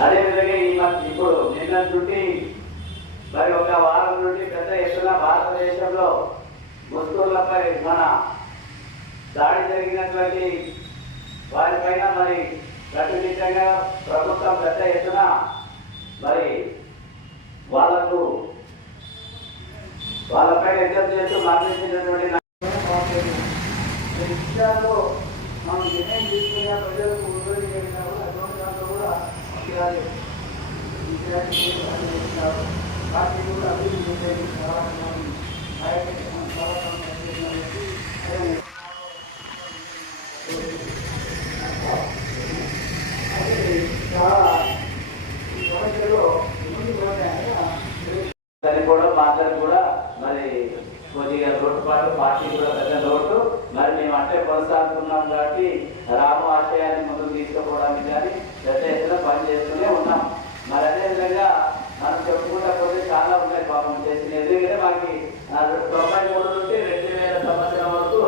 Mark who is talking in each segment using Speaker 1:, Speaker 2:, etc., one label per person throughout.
Speaker 1: అదేవిధంగా ఈ మధ్య ఇప్పుడు నిన్న నుండి మరి ఒక వారం నుండి పెద్ద ఎత్తున భారతదేశంలో ముస్లింలపై మన దాడి జరిగినటువంటి వారిపైన మరి కట్టుదిట్టంగా ప్రభుత్వం పెద్ద ఎత్తున మరి వాళ్ళకు వాళ్ళపై ఎగ్జామ్ చేస్తూ మరణించినటువంటి
Speaker 2: మనం నిర్ణయం తీసుకున్న ప్రజలకు ఉపయోగించినప్పుడు అటువంటి దాంట్లో కూడా చేయాలి ఈ విషయాన్ని చేస్తున్నారు పార్టీ కూడా అభివృద్ధి చేసేది చాలా మనం నాయకులు మనం చాలా కాలం చేస్తున్నాం. అదే అదే చాలా ఈ సమస్యలో ముందుకు పోతాయని
Speaker 1: చనిపోవడం మాత్రం కూడా మరి కొద్దిగా లోటుపాటు పార్టీ కూడా పెద్ద లోటు మరి మేము అంటే కొనసాగుతున్నాం కాబట్టి రాము ఆశయాన్ని ముందుకు తీసుకుపోవడానికి కానీ పెద్ద ఎత్తున పని చేస్తూనే ఉన్నాం మరి అదేవిధంగా మనం చెప్పుకుంటా పోతే చాలా ఉన్నాయి పాపం చేసిన ఎందుకంటే మాకు ఆ, తొంభై మూడు నుండి రెండు వేల సంవత్సరం వరకు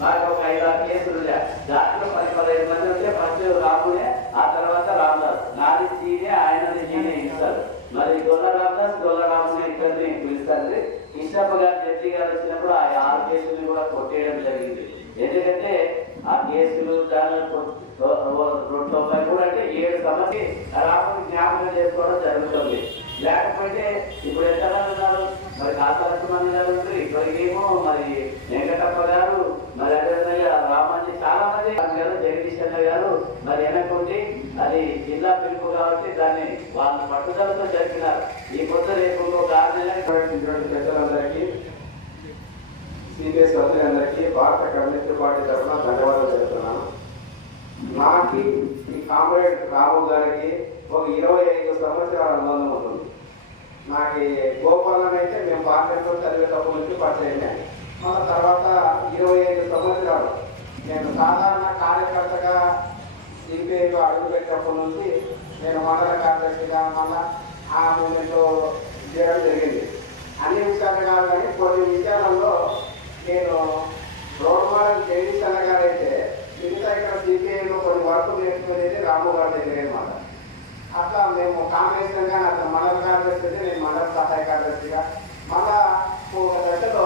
Speaker 1: మాకు ఒక ఐదు ఆరు కేసులు ఉండే దాంట్లో పది పదహైదు మంది ఉంటే ఫస్ట్ రామునే ఆ తర్వాత రామదాస్ నాది జీనే ఆయనది జీనే ఇస్తారు మరి గొల్ల రామదాస్ గొల్ల రాముని ఇద్దరిని పిలుస్తారు కృష్ణప్ప గారు జడ్జి గారు వచ్చినప్పుడు ఆ ఆరు కేసులు కూడా కొట్టేయడం జరిగింది ఎందుకంటే ఆ కేసులు దాని తొంభై కూడా అంటే ఏడు సమస్య రాముని జ్ఞాపకం చేసుకోవడం జరుగుతుంది. లేకపోతే ఇప్పుడు ఎంతమంది ఉన్నారు? మరి కాసలక్ష్మణ్ గారు ఇప్పటికేమో మరి వెంకటప్ప గారు మరి అదేవిధంగా రామాజీ చాలా మంది గారు జగదీష్ గారు మరి వెనకుండి అది జిల్లా పిలుపు కాబట్టి దాన్ని వాళ్ళ పట్టుదలతో జరిపినారు. ఈ కొత్త రేపు ఒక ఆరు నెలలకు
Speaker 3: పెద్దలందరికీ సిపిఎస్ అందరికీ భారత కమ్యూనిస్ట్ పార్టీ తరఫున ధన్యవాదాలు. నాకు ఈ కామ్రేడ్ రాము గారికి ఒక ఇరవై ఐదు సంవత్సరాల అనుబంధం ఉంటుంది. నాకు గోపాలన్ అయితే మేము పార్లమెంట్లో చదివేటప్పటి నుంచి పరిచయమే మన తర్వాత ఇరవై ఐదు సంవత్సరాలు నేను సాధారణ కార్యకర్తగా సిపిఐలో అడుగుపెట్టినప్పటి నుంచి నేను మండల కార్యదర్శిగా మళ్ళా ఆ మూమెంట్లో చేయడం జరిగింది. అన్ని విషయాలు కాదు కానీ కొన్ని విషయాలలో నేను రోడ్ మోడల్ జగదీష్ అన్న గారు అయితే మిగతా ఇక్కడ సిపిఐలో కొన్ని వర్క్ రాముగారు రాము గారి అట్లా మేము కాంగ్రెస్ కాంగ్రెస్గా అతను మండల కార్యదర్శి అయితే నేను మండల సహాయ కార్యదర్శిగా మళ్ళా ఒక దశలో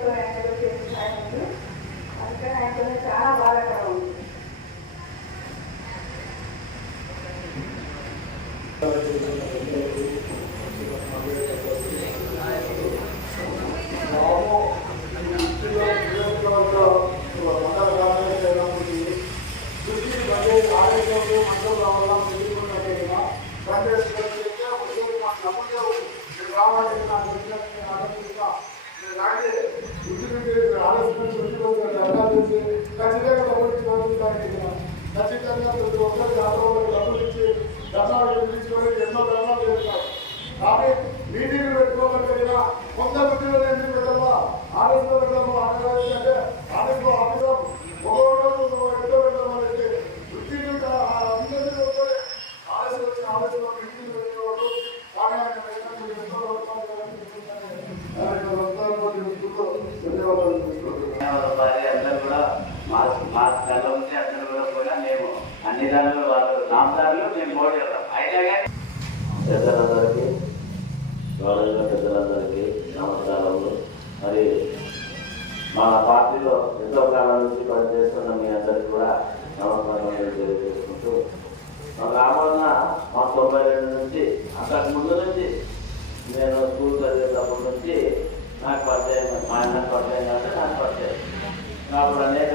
Speaker 4: కోర్టు దానితో ఆయన చేసిన ఆయన ఉంది. అందుకని చాలా
Speaker 2: పెట్టుకోగలిగిన కొంత మందిలో ఎందుకు పెట్టాలా ఆర్ఎస్లో పెట్టాము ఆర్ఎస్ అంటే ఆర్ఎస్లో ఆఫీసం ఒక్కొక్క రోజు ఎంతో పెట్టామంటే వృత్తి అందరినీ కూడా ఆర్ఎస్ వచ్చి ఆర్ఎస్లో మీటింగ్లు పెట్టేవాడు కానీ ఆయన పెట్టినప్పుడు ఎంతో ధన్యవాదాలు తీసుకుంటున్నాను
Speaker 1: భార్య అందరూ కూడా మా మా కళ్ళ ఉంటే అందరూ కూడా పోయినా మేము అన్ని దానిలో వాళ్ళు నామదారులు మేము పోటీ చేద్దాం అయినా కానీ పెద్దలందరికీ గౌరవ పెద్దలందరికీ నమస్కారములు మరి మన పార్టీలో ఎంతో కాలం నుంచి పనిచేస్తున్న మీ అందరికీ కూడా నమస్కారం తెలియజేసుకుంటూ. మా రామన్న మా తొంభై రెండు నుంచి అంతకు ముందు నుంచి నేను స్కూల్ చదివేటప్పటి నుంచి నాకు పరిచయం మా అన్న పరిచయం అంటే నాకు పరిచయం అప్పుడు అనేక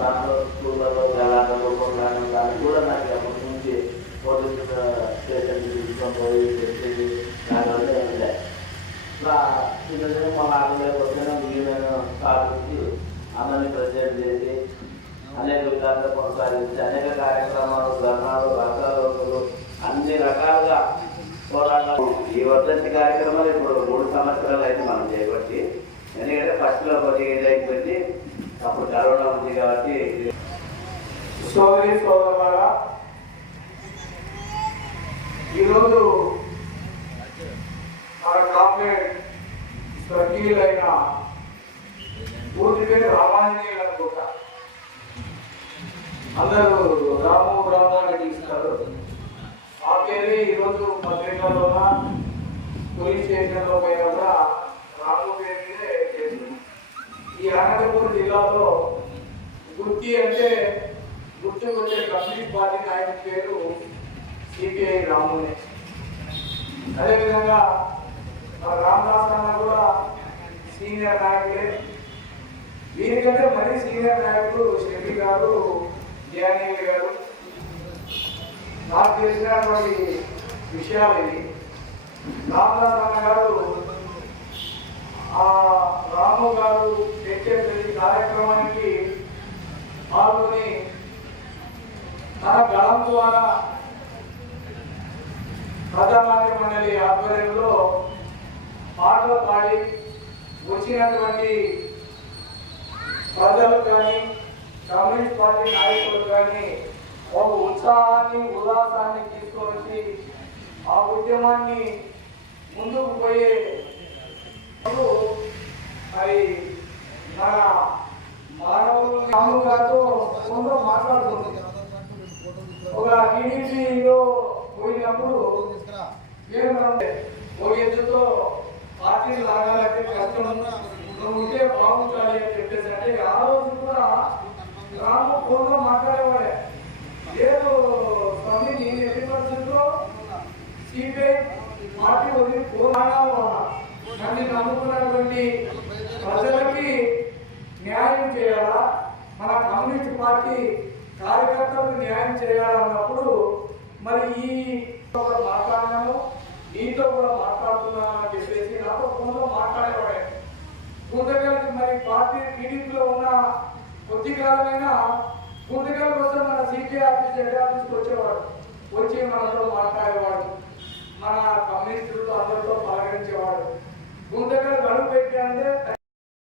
Speaker 1: దాంట్లో స్కూళ్ళలో జలాలలో కొట్లాడడం కానీ కూడా నాకు అప్పటి నుంచి పోలీస్ స్టేషన్ తీసుకొని పోయి తెచ్చి దానివల్ల ఉండే ఇట్లా ఈరోజు మా నాన్నగారు వచ్చిన మిగిలిన స్థాపించి అందరినీ ప్రెసిడెంట్ చేసి అనేక విధాలుగా కొనసాగించి అనేక కార్యక్రమాలు ధర్నాలు రకాలు అన్ని రకాలుగా పోరాటం ఈ వర్ధంతి కార్యక్రమాలు ఇప్పుడు మూడు సంవత్సరాలు అయితే మనం చేయబట్టి ఎందుకంటే ఫస్ట్లో కొద్దిగా ఇది అయిపోయింది అప్పుడు కరోనా ఉంది కాబట్టి
Speaker 2: సోదరి సోదరులారా ఈరోజు మన కామ్రేడ్ స్వర్గీయులైన పూర్తి పేరు రామాంజనేయులు అనుకుంటా. అందరూ రాము రాము అని పిలుస్తారు. ఆ పేరు ఈరోజు పత్రికలోన? పోలీస్ స్టేషన్లో పోయినా కూడా రాము పేరు ఈ అనంతపురం జిల్లాలో గుర్తి అంటే గుర్తుకొచ్చే కమ్యూనిస్ట్ పార్టీ నాయకుడి పేరు సిపిఐ రామునే. అదేవిధంగా మన రామదాస్ అన్న కూడా సీనియర్ నాయకుడే. దీనికంటే మరీ సీనియర్ నాయకుడు షెట్టి గారు జ్ఞానేవి గారు. నాకు తెలిసినటువంటి విషయాలు ఇవి. రామదాస్ గారు ఆ రాము గారు పెట్టే ప్రతి కార్యక్రమానికి పాల్గొని తన గళం ద్వారా ప్రజానాట్య మండలి ఆధ్వర్యంలో పాటలు పాడి వచ్చినటువంటి ప్రజలు కానీ కమ్యూనిస్ట్ పార్టీ నాయకులు కానీ ఒక ఉత్సాహాన్ని ఉల్లాసాన్ని తీసుకొచ్చి ఆ ఉద్యమాన్ని ముందుకు పోయే ఇప్పుడు మరి మన మానవులు రాము గారితో కొంత మాట్లాడుతుంది. ఒక టీడీపీలో పోయినప్పుడు ఏమంటే ఒక ఎత్తుతో పార్టీ లాగాలంటే కష్టం ఉంటే బాగుంటుంది అని చెప్పేసి అంటే ఆ రోజు కూడా రాము ఫోన్లో మాట్లాడేవాడే లేదు స్వామి నేను ఎన్ని పరిస్థితుల్లో సిపిఐ పార్టీ వదిలి పోరాడాలి నన్ను నమ్ముకున్నటువంటి ప్రజలకి న్యాయం చేయాలా? మన కమ్యూనిస్ట్ పార్టీ కార్యకర్తలకు న్యాయం చేయాలన్నప్పుడు మరి ఈ కూడా మాట్లాడినాము దీంతో కూడా మాట్లాడుతున్నాను అని చెప్పేసి నాతో ఫోన్లో మాట్లాడేవాడే. గుంతకల్కి మరి పార్టీ టీడీపీలో ఉన్న కొద్ది కాలమైనా గుంతకల్ కోసం మన సిపిఐ ఆఫీస్ హెడ్ ఆఫీస్కి వచ్చేవాడు. వచ్చి మనతో మాట్లాడేవాడు. మన కమ్యూనిస్టులతో అందరితో పలకరించేవాడు. గుంతకల్ గడువు పెట్టాలంటే